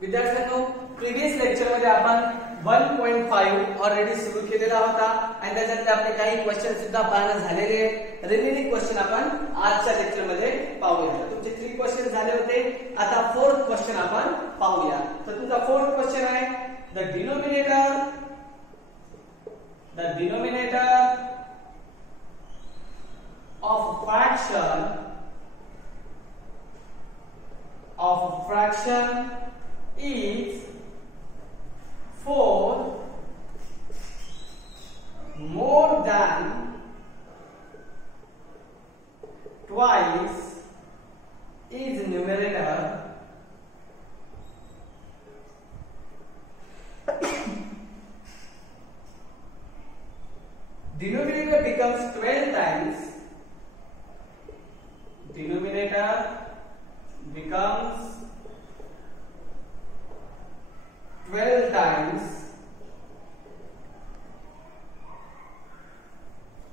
विद्यार्थ्यांनो, previous lecture मध्ये आपण 1.5 ऑलरेडी सुरू केलेला होता आणि त्याच्यातले आपले काही क्वेश्चन सुद्धा पाहणं झालेले आहेत. रिमेनिंग क्वेश्चन आपण आजच्या लेक्चर मध्ये पाहूया. तुमचे 3 क्वेश्चन झाले होते, आता 4th क्वेश्चन आपण पाहूया. तर तुमचा 4th क्वेश्चन आहे the denominator of fraction is 4 more than twice is numerator denominator becomes 12 times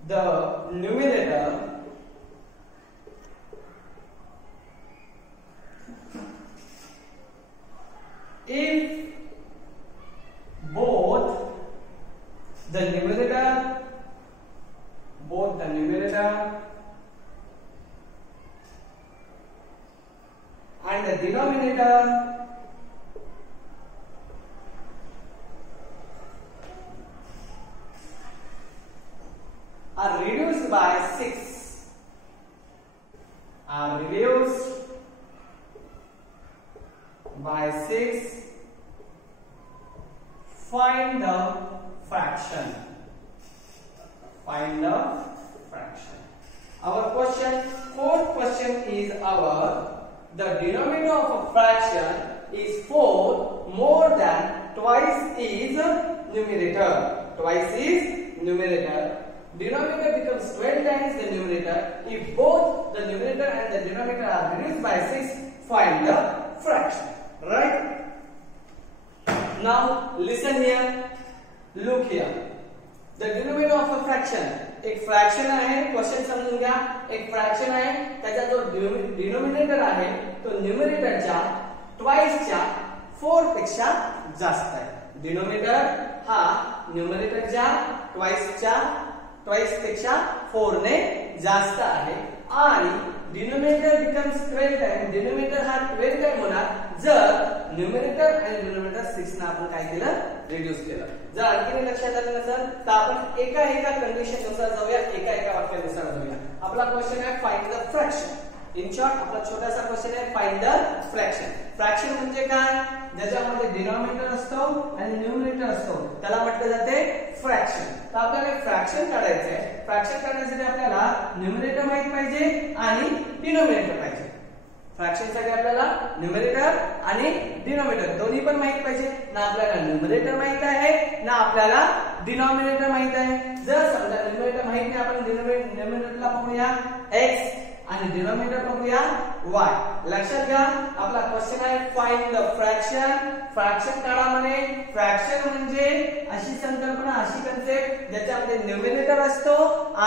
the numerator if both the numerator and the denominator are reduced by 6. Find the fraction. Our question, 4th question is the denominator of a fraction is 4 more than twice is numerator. Denominator becomes 12 times the numerator if both the numerator and the denominator are reduced by 6. Find the fraction. Right? Now listen here. Look here. The denominator of a fraction. एक fraction आहे, question समजून घ्या. एक fraction आहे, त्याचा जो denominator आहे तो न्यूमरेटरच्या ट्वाइसच्या 4 पेक्षा जास्त आहे. डिनोमिनेटर हा न्यूमरेटरच्या ट्वाइस पेक्षा 4 ने जास्त आहे आणि डिनोमिनेटर बिकम्स 12 टाइम. डिनोमिनेटर हा 12 टाइम होणार जर न्यूमरेटर आणि डिनोमिनेटर 6 ने आपण काय केलं, रिड्यूस केलं. जर आणखी लक्षात आलं नसेल तर आपण एका कंडिशन नुसार जाऊया, एका वाक्यानुसार जाऊया. आपला क्वेश्चन आहे find the fraction. In short आपला छोटासा क्वेश्चन आहे फाइंड द फ्रॅक्शन. फ्रॅक्शन म्हणजे काय, ज्याच्यामध्ये डिनोमिनेटर असतो आणि न्यूमरेटर असतो त्याला म्हटलं जाते फ्रॅक्शन. तर आपल्याला फ्रॅक्शन काढायचं आहे. फ्रॅक्शन काढण्यासाठी आपल्याला न्यूमरेटर माहित पाहिजे आणि डिनोमिनेटर पाहिजे. फ्रॅक्शन साठी आपल्याला न्यूमरेटर आणि डिनोमिनेटर दोन्ही पण माहित पाहिजे. ना आपल्याला न्यूमरेटर माहित आहे ना आपल्याला डिनोमिनेटर माहित आहे. जर समजा न्यूमरेटर माहित नाही, आपण डिनोमिनेटरला बघूया x आणि डिनोमिनेटर बघूया y. लक्षात घ्या आपला क्वेश्चन आहे फाइंड द फ्रॅक्शन. फ्रॅक्शन काढा म्हणे. फ्रॅक्शन म्हणजे अशी संकल्पना, अशी कन्सेप्ट ज्याच्यामध्ये न्यूमरेटर असतो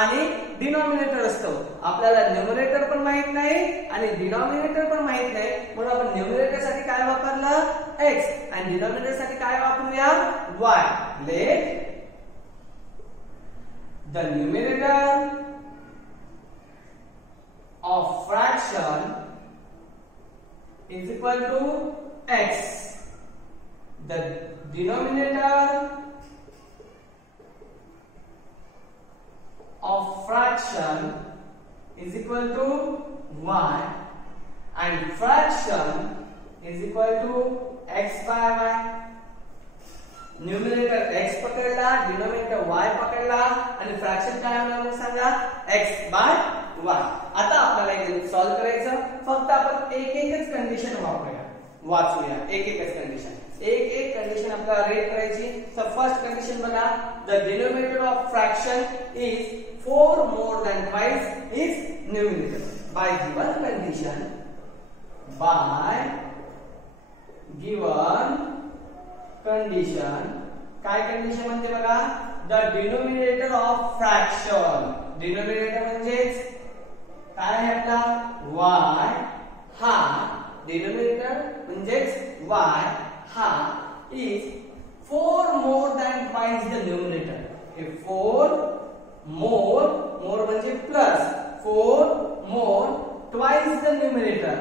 आणि डिनोमिनेटर असतो. आपल्याला न्यूमरेटर पण माहित नाही आणि डिनोमिनेटर पण माहित नाही, म्हणून आपण न्यूमरेटर साठी काय वापरलं x आणि डिनोमिनेटर साठी काय वापरूया y. Let the numerator of fraction is equal to x. The denominator of fraction is equal to y and fraction is equal to x by y. Numerator x पकडला, denominator y पकडला आणि fraction काय होणार मग सांगा x by y. आता आपल्याला इथे सॉल्व करायचं. फक्त आपण एकच कंडिशन वाचूया. एकच कंडिशन आपल्याला रेट करायची. तर फर्स्ट कंडिशन बघा, the denominator of fraction is 4 more than twice is numerator. Bye given condition काय कंडिशन म्हणते बघा, the denominator of fraction. Denominator म्हणजेच काय आहे आपला y. हा डिनोमिनेटर म्हणजेच y हा is 4 more than twice the numerator. If 4 more म्हणजे plus 4 more twice the numerator.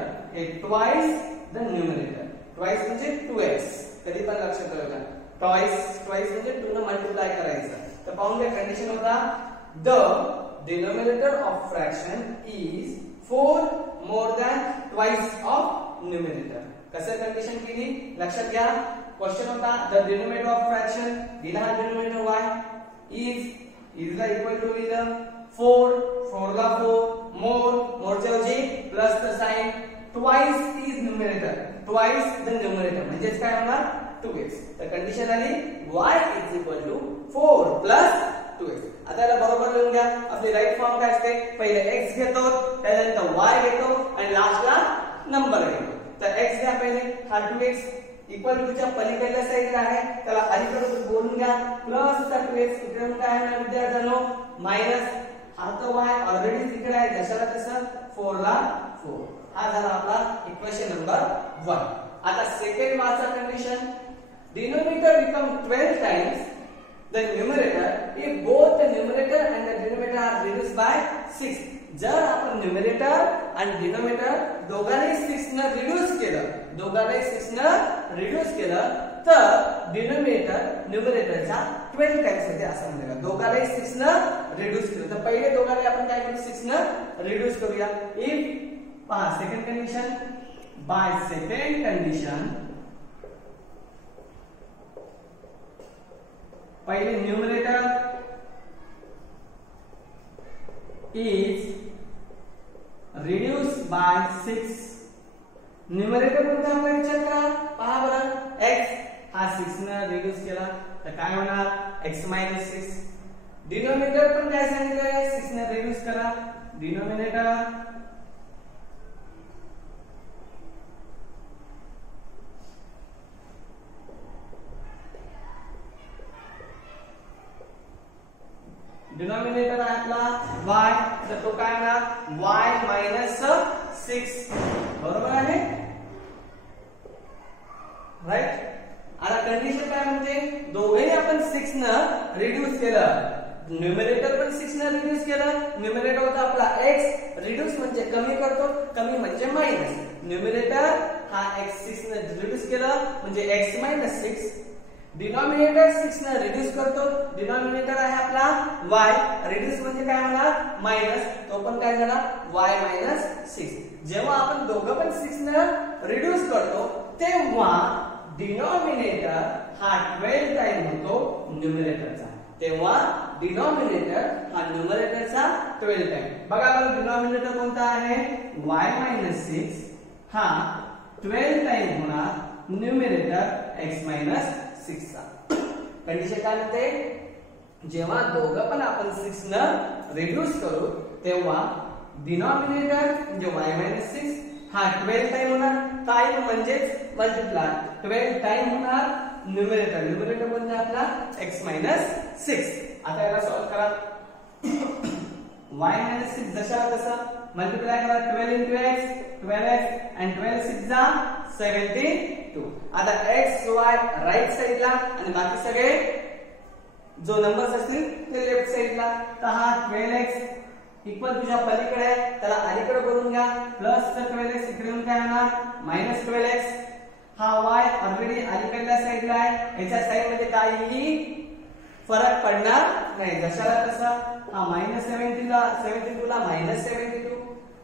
Twice the numerator. Twice म्हणजे 2x. कधी पण लक्षात ठेवा. Twice म्हणजे 2 ने मल्टिप्लाय करायचं. तर पाहून घ्या कंडिशन होता the denominator of fraction is 4 more than twice of numerator. कसं कंडिशन केली लक्षात घ्या. क्वेश्चन होता the denominator of fraction दिला हा denominator y is ला इक्वल टू लिहिलं 4 ला 4 more च्या ऐवजी प्लस चं sign twice is numerator twice the numerator म्हणजे काय होणार 2x. तर कंडिशन आली y is equal to 4 plus 2x. आता याला बरोबर लिहून घ्या. आपली राईट फॉर्म काय असते पहिले x घेतो त्यानंतर y घेतो आणि लास्टला नंबर घेतो. तर x घ्या पहिले हा 2x इक्वल टू च्या पलीकडल्या साइडला आहे त्याला अलीकडे बोलून घ्या प्लस चा 2x इकडे काय आहे विद्यार्थ्यांनो मायनस हा तो y ऑलरेडी तिकडे आहे जशाला तसं 4 ला 4. हा झाला आपला इक्वेशन नंबर 1. आता सेकंड वाचा condition denominator become 12 times the numerator if both the numerator and the denominator are reduced by 6. जर आपण न्यूमरेटर आणि डिनोमिनेटर दोघांनाही 6 ने रिड्यूस केलं तर डिनोमिनेटर न्यूमरेटरच्या 12 टाइम्स होते असं म्हणूया. दोघांनाही 6 ने रिड्यूस केलं तर पहिले दोघांनाही आपण काय करू 6 ने रिड्यूस करूया. इफ पहा second condition by second condition पहिले numerator is reduced by 6. Numerator कोणता आपण विचार करा पहा बरं x हा 6 ने रिड्यूस केला तर काय होणार x - 6. डिनोमिनेटर पण काय सांगितलं आहे 6 ने रिड्यूस करा. डिनोमिनेटर डिनोमिनेटर आहे आपला y तर तो काय होणार y - 6 बरोबर आहे राइट. आता कंडिशन काय म्हणते दोघेही आपण 6 ने रिड्यूस केलं. न्यूमरेटर पण 6 ने रिड्यूस केलं. न्यूमरेटर होता आपला x रिड्यूस म्हणजे कमी करतो कमी म्हणजे मायनस. न्यूमरेटर हा x 6 ने रिड्यूस केलं म्हणजे x - 6. डिनोमिनेटर 6 ने रिड्यूस करतो. डिनोमिनेटर आहे आपला y रिड्यूस म्हणजे काय होणार मायनस तो पण काय झाला y - 6. जेव्हा आपण दोघं पण 6 ने रिड्यूस करतो तेव्हा डिनोमिनेटर हा 12 टाइम होतो न्यूमरेटरचा. तेव्हा डिनोमिनेटर हा न्यूमरेटरचा 12 टाइम. बघा बरं डिनोमिनेटर कोणता आहे y - 6 हा 12 टाइम होणार न्यूमरेटर x - 6 चा. कंडिशन काय म्हणते जेव्हा दोघं पण आपण 6 ने रिड्यूस करू तेव्हा डिनोमिनेटर म्हणजे y - 6 हा 12 टाइम होणार. टाइम म्हणजे मल्टिप्लाय 12 टाइम होणार न्यूमरेटर म्हणजे आपला x - 6. आता याला सॉल्व करा. y - 6 जशा तसा मल्टिप्लाय करा 12 * x 12x and 12 6 जा 72. आता x y राइट साइडला आणि बाकी सगळे जो नंबर्स असतील ते लेफ्ट साइडला. तर हा 12x इक्वल तुझ्या पलीकडे आहे त्याला अलीकडे करून घ्या प्लस 12x इकडे येऊन काय होणार -12x. हा y ऑलरेडी अलीकडल्या साइडला आहे याच्या साइड मध्ये काहीही फरक पडणार नाही जशाला तसा. हा -72 ला 72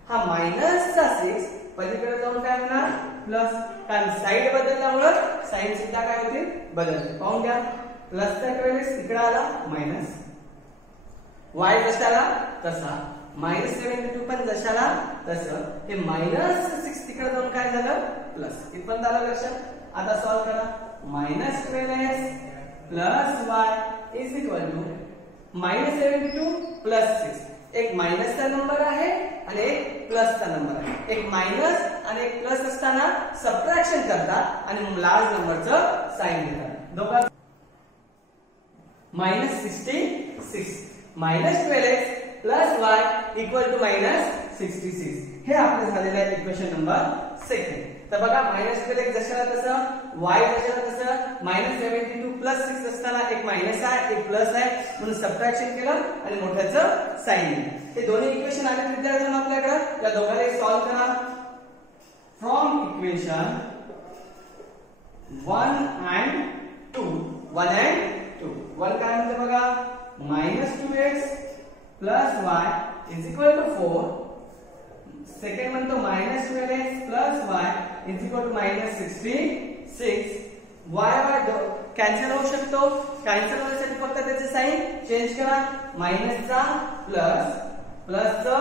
हा मायनसचा 6 पलीकडे जाऊन काय होणार प्लस. कारण साइड बदलल्यामुळे साइन सुद्धा काय होते बदलते. पाहून घ्या प्लसचा 12x इकडे आला मायनस y जशाला तसा -72 पण जशाला तसं हे -6 तिकडे जाऊन काय झालं प्लस. इथपर्यंत आलं लक्षात. आता सॉल्व करा -12x plus y is equal to -72 plus 6. एक मायनसचा नंबर आहे आणि एक प्लसचा नंबर आहे. एक मायनस आणि एक प्लस असताना सबट्रॅक्शन करतात आणि लार्ज नंबरचं साइन देतात. दोघां -66 -12x plus y equal to -66 हे आपलं झालेलं आहे इक्वेशन नंबर 2. तर बघा -12x जशाला तसं, y जशाला तसं, -72 + 6 असताना एक मायनस आहे एक प्लस आहे म्हणून सबट्रॅक्शन केलं आणि मोठ्याचं साइन दिलं. हे दोन्ही इक्वेशन आले विद्यार्थ्यांना आपल्याकडे, त्या दोघांना सॉल्व्ह करा. फ्रॉम इक्वेशन 1 and 2, 1 and 2, 1 काय म्हणते बघा, -2x + y = 4. सेकंड म्हणतो -12x + y -66. y कॅन्सल होऊ शकतो, कॅन्सल होण्यासाठी फक्त त्याचे साइन चेंज करा, मायनसचा प्लस, प्लसचा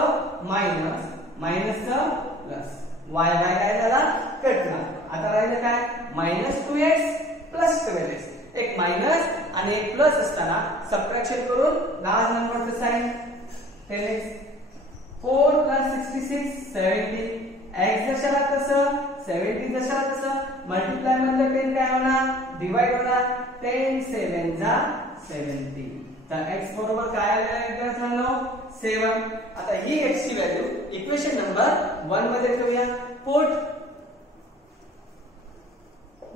मायनस, मायनसचा प्लस, y काय झाला कट झाला. आता राहिलं काय, -2x + 12x, एक मायनस आणि एक प्लस असताना सबट्रॅक्शन करून 10 नंबरचं साइन 10x. 4 + 66 70, x जशाला तसं 70 जशाला तसं, मल्टिप्लाय मधलं 10 काय होणार, डिवाइड होणार, 10 7 जा 70. तर x बरोबर काय आलेलं विद्यार्थ्यांनो 7. आता ही x ची व्हॅल्यू इक्वेशन नंबर 1 मध्ये ठेवूया. Put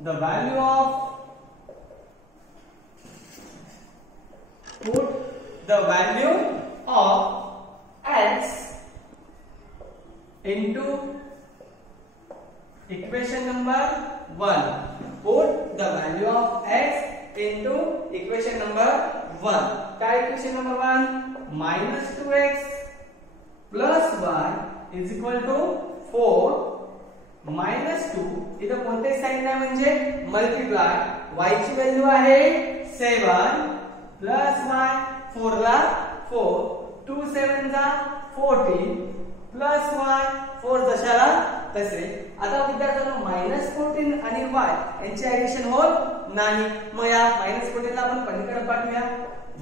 the value of x into equation number 1. Put the value of x into equation number 1. काय equation number 1? -2x + y = 4 -2. इथं कोणते साइन आहे म्हणजे मल्टिप्लाय, y ची व्हॅल्यू आहे 7 + y 4 ला 4, 2 7 जा 14 + y 4 जशाला तसे. आता विद्यार्थ्यांनो -14 आणि y यांचे ऍडिशन होत नाही, मग या -14 ला आपण पलीकडे पाठवूया.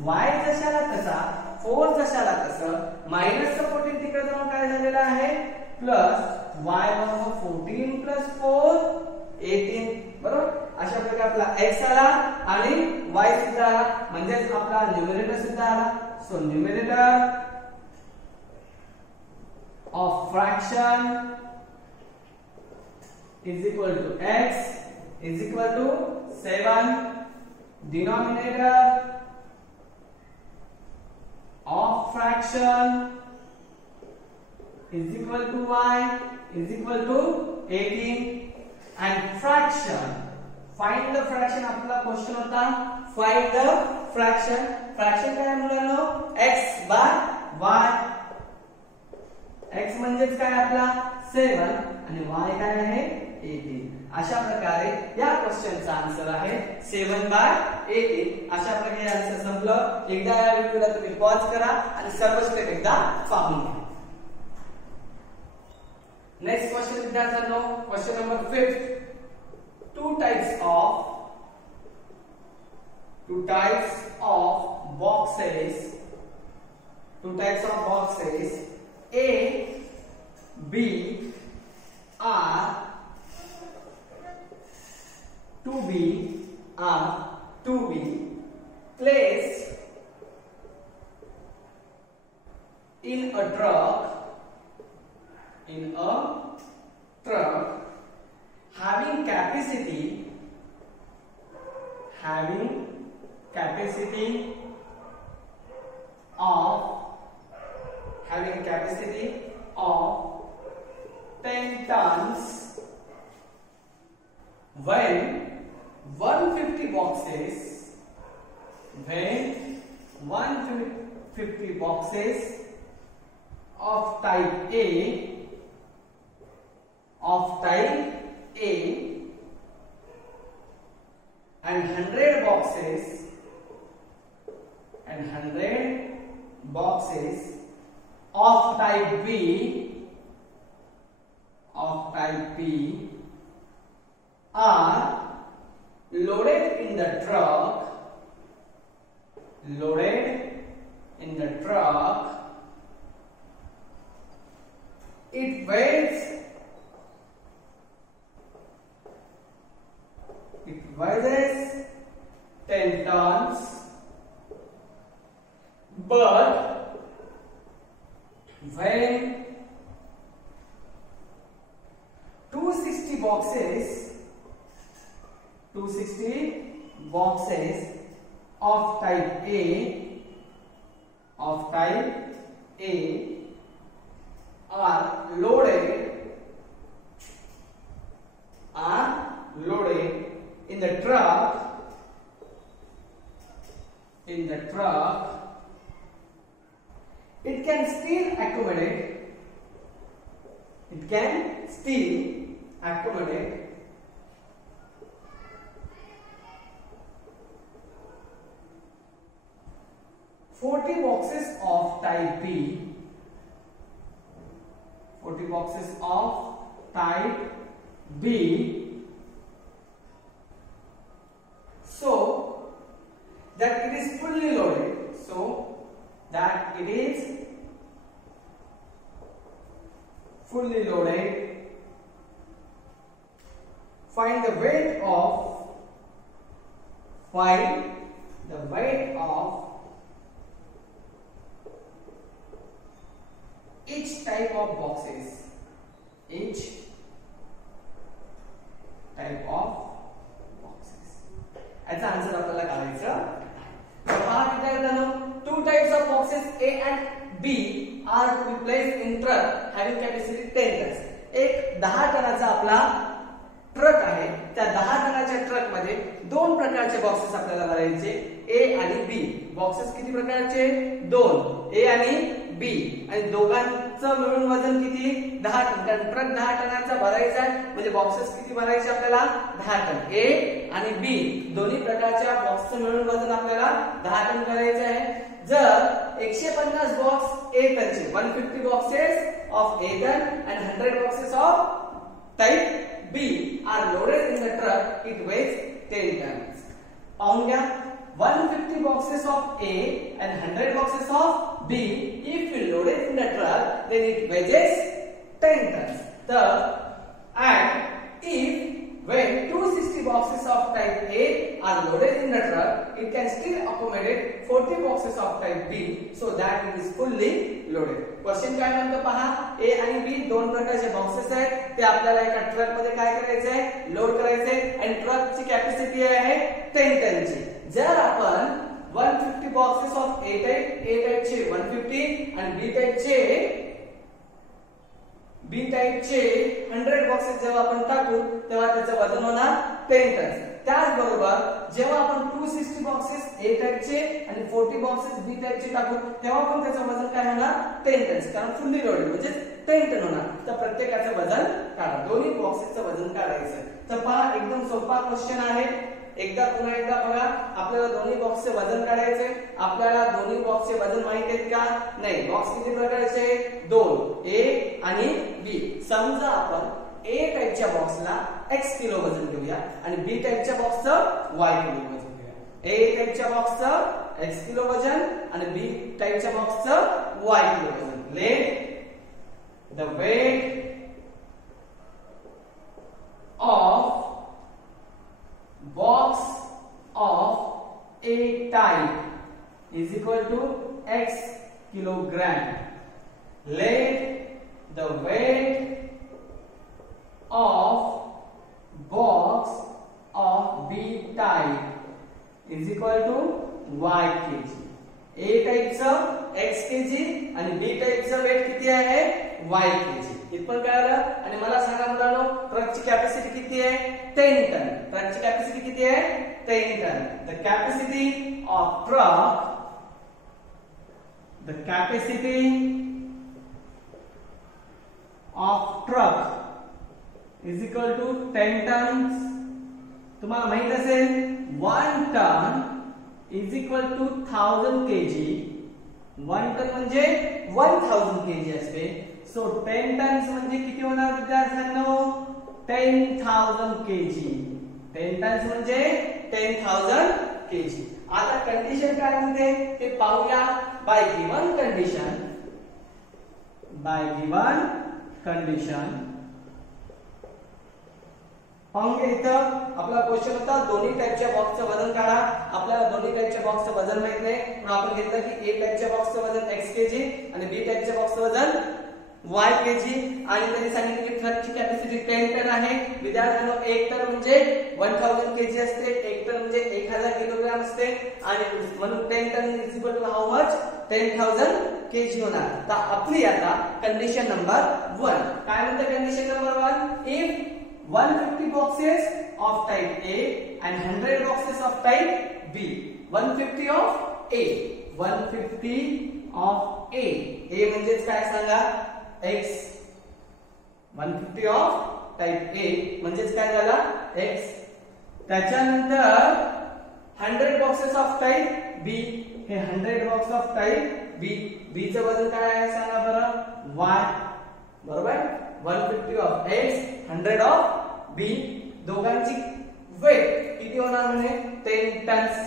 y जशाला तसा 4 जशाला तसं, -14 तिकडे जाऊन काय झालेलं आहे प्लस y बरोबर 14 + 4 18, बरोबर. अशा प्रकारे आपला x आला आणि y सुद्धा आला, म्हणजे आपला न्यूमरेटर सुद्धा आला. So numerator of fraction = x = 7. Denominator of fraction = y = 18. And fraction, find the fraction. आपला क्वेश्चन होता find the fraction. fraction काय मुलांनो, x/y. x म्हणजेच काय आपला 7 आणि y काय आहे 18. अशा प्रकारे या क्वेश्चनचा आन्सर आहे 7/18. अशा प्रकारे आन्सर संपलं. एकदा या व्हिडिओला तुम्ही पॉज करा आणि सर्व स्टेप एकदा पाहून घ्या. नेक्स्ट क्वेश्चन विद्यार्थ्यांनो, question number 5. Two types of boxes. A, B are to be placed in a truck having capacity of 10 tons when 150 boxes of type A and 100 boxes of type B are loaded in the truck. It weighs 10 tons, but when 260 boxes of type A are loaded in the truck. It can still accommodate 40 boxes of type B. 40 boxes of type B, so that it is fully loaded. Find the weight of each type of boxes. याचा answer आपल्याला काढायचा. पहा विद्यार्थ्यांनो, 2 types of boxes A and B are to be placed in truck having capacity 10 tons. एक 10 टनाचा आपला truck आहे. त्या 10 टनाच्या ट्रक मध्ये 2 प्रकारचे बॉक्सेस आपल्याला भरायचे, A आणि B. बॉक्सेस किती प्रकारचे? 2, A आणि B. आणि दोघांचं मिळून वजन किती? 10 टन. कारण ट्रक 10 टनाचा भरायचा आहे, म्हणजे बॉक्सेस किती भरायचे आपल्याला? 10 टन. A आणि B दोन्ही प्रकारच्या बॉक्सचं मिळून वजन आपल्याला 10 टन करायचे आहे. जर 150 बॉक्स A टनचे 150 boxes of A ton and 100 boxes of type B are loaded in the truck, it weighs 10 tons. पाहून घ्या, 150 boxes of A and 100 boxes of B, if we load it in the truck, then it weighs 10 tons. And if when 260 boxes of type A are loaded in the truck, it can still accommodate 40 boxes of type B, so that it is fully loaded. Question काय म्हणतो पहा, A आणि B दोन प्रकारचे boxes आहेत, ते आपल्याला एका ट्रक मध्ये काय करायचे आहे? लोड करायचे आहे. आणि ट्रकची कॅपॅसिटी आहे 10 टनची. जर आपण 150 बॉक्सेस ऑफ A टाइपचे 150 आणि B टाइपचे 100 बॉक्सेस जेव्हा आपण टाकू तेव्हा त्याचं वजन होणार 10 टन. त्याचबरोबर जेव्हा आपण 260 बॉक्सेस A टाइपचे आणि 40 बॉक्सेस B टाइपचे टाकू तेव्हा पण त्याचं वजन काय होणार? 10 टन. कारण फुल्ली लोडेड म्हणजे 10 टन होणार. तर प्रत्येकाचं वजन काढा, दोन्ही बॉक्सेसचं वजन काढायचं. तर पहा, एकदम सोपा क्वेश्चन आहे. पुन्हा एकदा बघा, आपल्याला दोन्ही बॉक्सचे वजन काढायचे. आपल्याला दोन्ही बॉक्सचे वजन माहित आहेत का? नाही. बॉक्स किती प्रकारचे? 2, A आणि B. समजा आपण A टाइपच्या बॉक्सला x किलो वजन घेऊया आणि B टाइपच्या बॉक्सचं y किलो वजन घेऊया. A टाइपच्या बॉक्सचं x किलो वजन आणि B टाइपच्या बॉक्सचं y किलो वजन. Let the weight of box of A type is equal to x kilogram. Let the weight of box of B type is equal to y kg. A टाइपचं x kg आणि B टाइपचं weight किती आहे? y kg. इथपर्यंत कळलं? आणि मला सांगा मुलांनो, ट्रकची कॅपॅसिटी किती आहे? 10 टन. ट्रकची कॅपॅसिटी किती आहे? 10 ton. The capacity of truck is equal to 10 tons. तुम्हाला माहित असेल 1 ton is equal to 1000 kg. 1 ton म्हणजे 1000 kg असते. सो 10 tons म्हणजे किती होणार विद्यार्थ्यांनो? 10,000 kg. 10 tons म्हणजे 10,000 kg. आता कंडिशन काय म्हणते ते पाहूया. बाय गिवन कंडिशन पाहून इथं आपला क्वेश्चन होता दोन्ही टाइपच्या बॉक्सचं वजन काढा. आपल्याला दोन्ही टाइपच्या बॉक्सचं वजन माहित नाही, पण आपण घेतलं की A टाइपच्या बॉक्सचं वजन x kg आणि B टाइपच्या बॉक्सचं वजन y kg आणि त्यांनी सांगितले की ट्रकची कॅपॅसिटी 10 टन आहे. विद्यार्थ्यांनो 1 टन म्हणजे 1000 kg असते, 1 टन म्हणजे 1000 किलोग्राम असते आणि म्हणून 10 ton is equal to how much 10000 kg होणार. तर आपली आता कंडिशन नंबर 1 काय म्हणते condition number 1 if 150 boxes of type A and 100 boxes of type B. 150 of A, 150 of A. A म्हणजेच काय सांगा X. 150 of type A म्हणजेच काय झाला X. त्याच्यानंतर 100 boxes of type B. हे 100 box of type B. B चं वजन काय आहे सांगा बरं Y. बरोबर 150 of X, 100 of B. दोघांची वेट किती होणार म्हणजे 10 टन्स.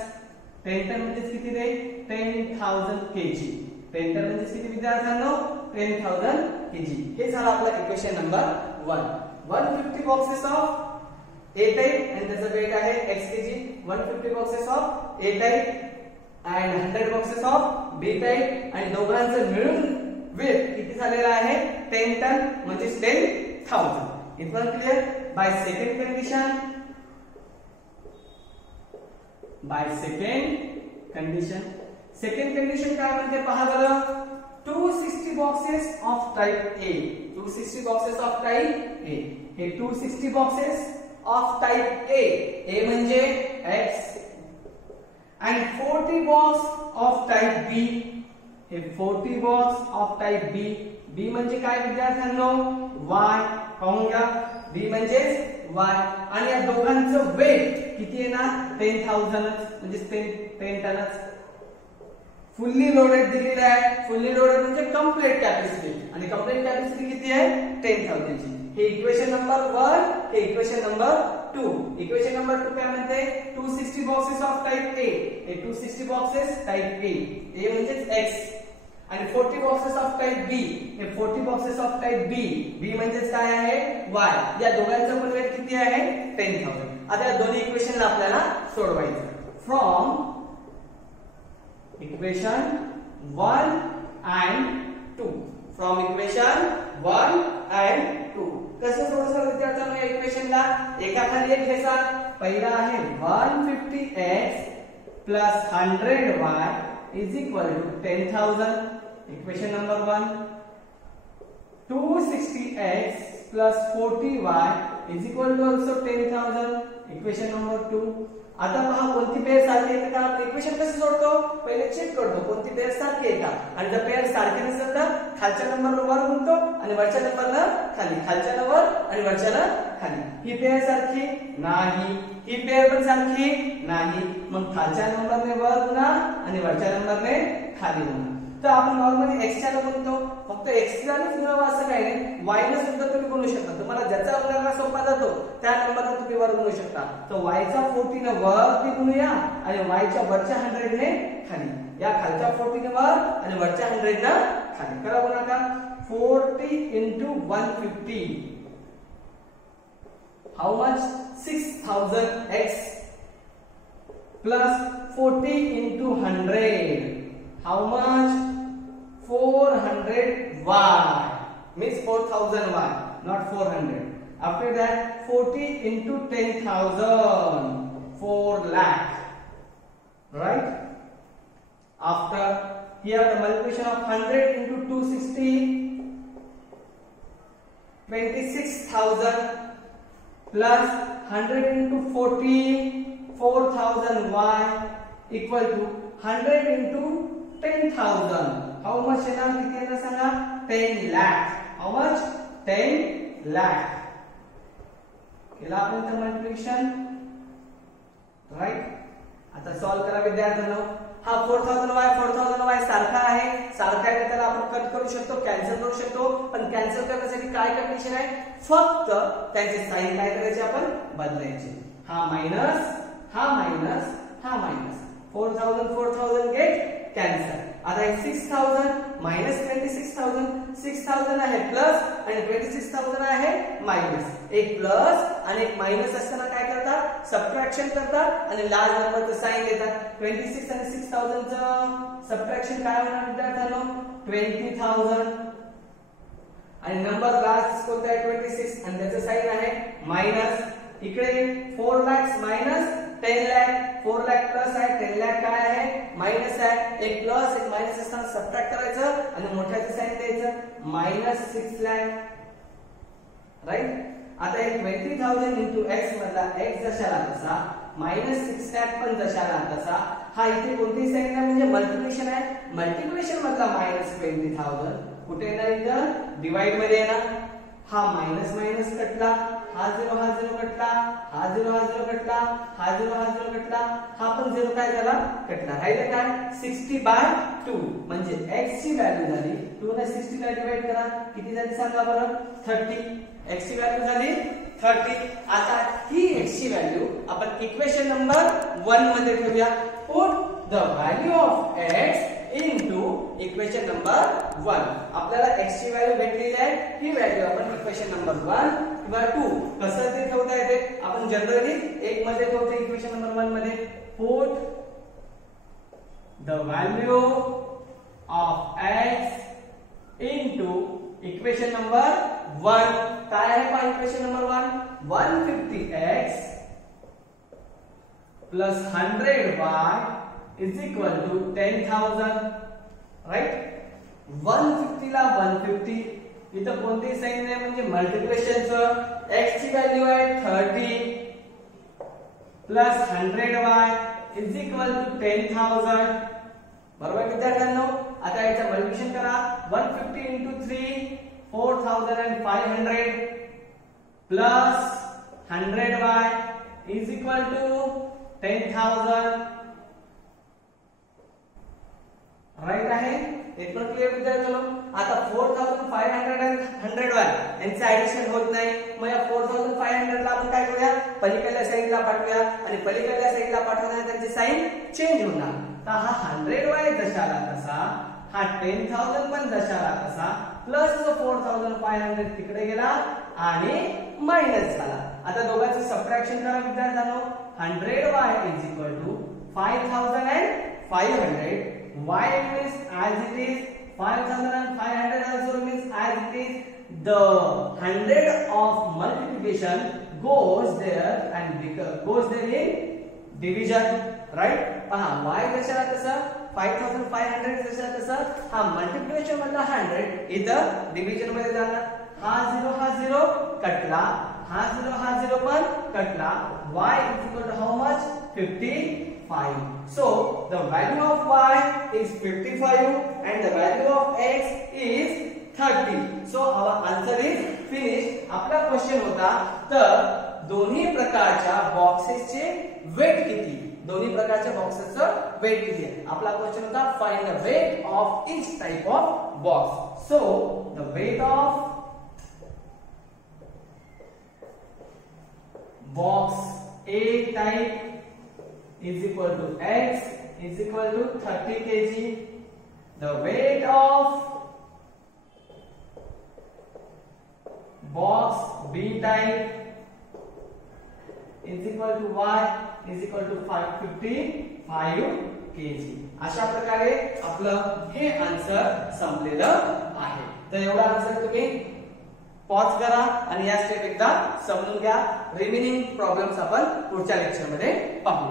10 टन म्हणजे किती रे 10000 kg. 10 टन म्हणजे किती विद्यार्थ्यांनो 10000 kg. हे झालं आपलं equation number 1. 150 boxes of A type आणि त्याचा वेट आहे x kg. 150 boxes of A type and 100 boxes of B type आणि दोघांचं मिळून वेट किती झालेला आहे 10 टन म्हणजे 10000. It was clear. By second condition, second condition काय म्हणते पहा बरं 260 boxes of type A. 260 boxes of type A. हे 260 boxes of type A. A म्हणजे X and 40 box of type B. हे 40 box of type B. B म्हणजे काय विद्यार्थ्यांनो Y. पाहून घ्या B म्हणजे Y आणि या दोघांचं वेट किती येणार 10000 म्हणजे 10 टनच. फुल्ली लोडेड दिलेला आहे. फुल्ली लोडेड म्हणजे कंप्लीट कॅपॅसिटी आणि कंप्लीट कॅपॅसिटी किती आहे 10000 ची. हे इक्वेशन नंबर 1. हे इक्वेशन नंबर 2. इक्वेशन नंबर 2 काय म्हणते 260 बॉक्सेस ऑफ टाइप A. हे 260 बॉक्सेस टाइप A. A म्हणजे X आणि 40 बॉक्सेस ऑफ टाइप B. हे 40 boxes of type B. B म्हणजेच काय आहे Y. या दोघांचं पण वेट किती आहे 10000. आता या दोन्ही इक्वेशनला आपल्याला सोडवायचं. From equation 1 and 2. From equation 1 and 2 कसं सोडवायचं विद्यार्थ्यांनो या इक्वेशनला एकाखाली एक घ्यायचा. पहिला आहे 150x plus 100y is equal to 10000. Equation number 1. 260x plus 40y is equal to also 10000. Equation number 2. आता पहा कोणती पेयर सारखी आहे का. आपण इक्वेशन कसे सोडतो पहिले चेक करतो कोणती पेयर सारखी आहे का आणि जर पेयर सारखी नसेल तर खालच्या नंबरवर वर गुणतो आणि वरच्या नंबरनं खाली, खालच्या वर आणि वरच्या खाली. ही पेयर सारखी नाही, ही पेयर पण सारखी नाही. मग खालच्या नंबरने वर गुणा आणि वरच्या नंबरने खाली गुणा. तर आपण नॉर्मली x च्या गुणतो. फक्त x ला गुणावा असं काही नाही. y ने सुद्धा तुम्ही गुणू शकता. तुम्हाला ज्याचा आपल्याला सोपा जातो त्या नंबरला तुम्ही वर गुणू शकता. तर y चा 40 ने वरती गुणूया आणि y च्या वरच्या 100 ने खाली. या खालच्या 40 ने वर आणि वरच्या 100 ने खाली. करा गुणाकार 40 into 150. How much 6000x plus 40 into 100. How much 400y means 4000y, not 400. After that 40 into 10000, 4 lakh, right? After here the multiplication of 100 into 260, 26000 plus 100 into 40, 4000y equal to 100 into 10,000. How much येणार किती येणार सांगा 10 lakh. How much 10 lakh. केला आपण तर multiplication right. आता solve करा विद्यार्थ्यांनो. हा 4000y सारखा आहे. सारखा आहे त्याला आपण कट करू शकतो, कॅन्सल करू शकतो. पण कॅन्सल करण्यासाठी काय कंडिशन आहे फक्त त्यांचे साइन काय करायचे आपण बदलायचे. हा मायनस, हा मायनस, हा मायनस. 4000 get cancel. आता 6000 मायनस 26000. 6000 आहे प्लस आणि 26000 आहे मायनस. एक प्लस आणि एक मायनस असताना काय करतात सबट्रॅक्शन करतात आणि लार्ज नंबरचं साइन देतात. 26 आणि 6000 चं सबट्रॅक्शन काय होणार विद्यार्थ्यांनो 20000. आणि नंबर लास्ट कोणता आहे 26 आणि त्याचं साइन आहे मायनस. इकडे 4 लाख मायनस 10 लाख, 4 लाख प्लस आहे 10 लाख काय आहे मायनस आहे. एक प्लस एक मायनस असताना सबट्रॅक्ट करायचं आणि मोठ्याचं साइन द्यायचं मायनस 6 लाख. राइट. आता हे 20,000 इंटू x मधला x जशाला तसा मायनस 6 लाख पण जशाला तसा. हा इथे कोणती साइन आहे म्हणजे मल्टिप्लिकेशन आहे. मल्टिप्लिकेशन मधला मायनस 20,000 कुठे येणार इथं डिवाइड मध्ये येणार. हा मायनस मायनस कटला, हा 0 हा 0 कटला, हा 0 हा 0 कटला, हा 0 हा 0 कटला, हा पण 0 काय झाला कटला. राहिलं काय 60/2 म्हणजे x ची व्हॅल्यू झाली 2 ने 60 ला डिवाइड करा किती झाली सांगा बरं 30. x ची व्हॅल्यू झाली 30. आता ही x ची व्हॅल्यू आपण इक्वेशन नंबर 1 मध्ये ठेवूया. Put the value of x into equation number 1. आपल्याला x ची व्हॅल्यू भेटलेली आहे. ही व्हॅल्यू आपण इक्वेशन नंबर 1 किंवा 2 कसं ते ठेवता येते. आपण जनरली 1 मध्ये ठेवतो इक्वेशन नंबर 1 मध्ये. Put the value of x into equation number 1. काय आहे पहा equation number 1 150x plus 100y is equal to 10,000. Right. 150 ला 150 इथं कोणतेही साइन नाही म्हणजे मल्टिप्लिकेशनचं. x ची व्हॅल्यू आहे 30 plus 100y is equal to 10,000. बरोबर विद्यार्थ्यांनो. आता याचं मल्टिप्लिकेशन करा. 150 into 3 4,500 plus 100y is equal to 10,000. Right आहे. इथं क्लिअर विद्यार्थ्यांनो. आता 4,500 आणि 100y यांचे ऍडिशन होत नाही. मग या 4,500 ला आपण काय करूया पलीकडल्या साइडला पाठवूया आणि पलीकडल्या साइडला पाठवल्याने त्यांची साइन चेंज होणार. तर हा 100y जशाला तसा, हा 10,000 पण जशाला तसा, प्लस 4,500 तिकडे गेला आणि मायनस झाला. आता दोघांचं सबट्रॅक्शन करा विद्यार्थ्यांनो. 100y is equal to 5,500. y means as it is, 5,500 also means as it is. The 100 of multiplication goes there and goes there in division. Right. पहा y जशाला तसा 5,500 जशाला तसा हा मल्टिप्लिकेशन मधला 100 इथं डिव्हिजन मध्ये जाणार. हा 0 हा 0 कटला, हा 0 हा 0 पण कटला. y is equal to how much 55. So the value of y is 55 and the value of x is 30. So our answer is finished. आपला क्वेश्चन होता तर दोन्ही प्रकारच्या बॉक्सेसचे वेट किती. दोन्ही प्रकारच्या बॉक्सेसचं वेट किती आहे. आपला क्वेश्चन होता find the weight of each type of box. So the weight of box A type is equal to x is equal to 30 kg. The weight of box B type is equal to y is equal to 55 kg. अशा प्रकारे आपलं हे answer संपलेलं आहे. तर एवढा answer तुम्ही pause करा आणि या स्टेप एकदा समजून घ्या. रिमेनिंग प्रॉब्लेम्स आपण पुढच्या लेक्चर मध्ये पाहू.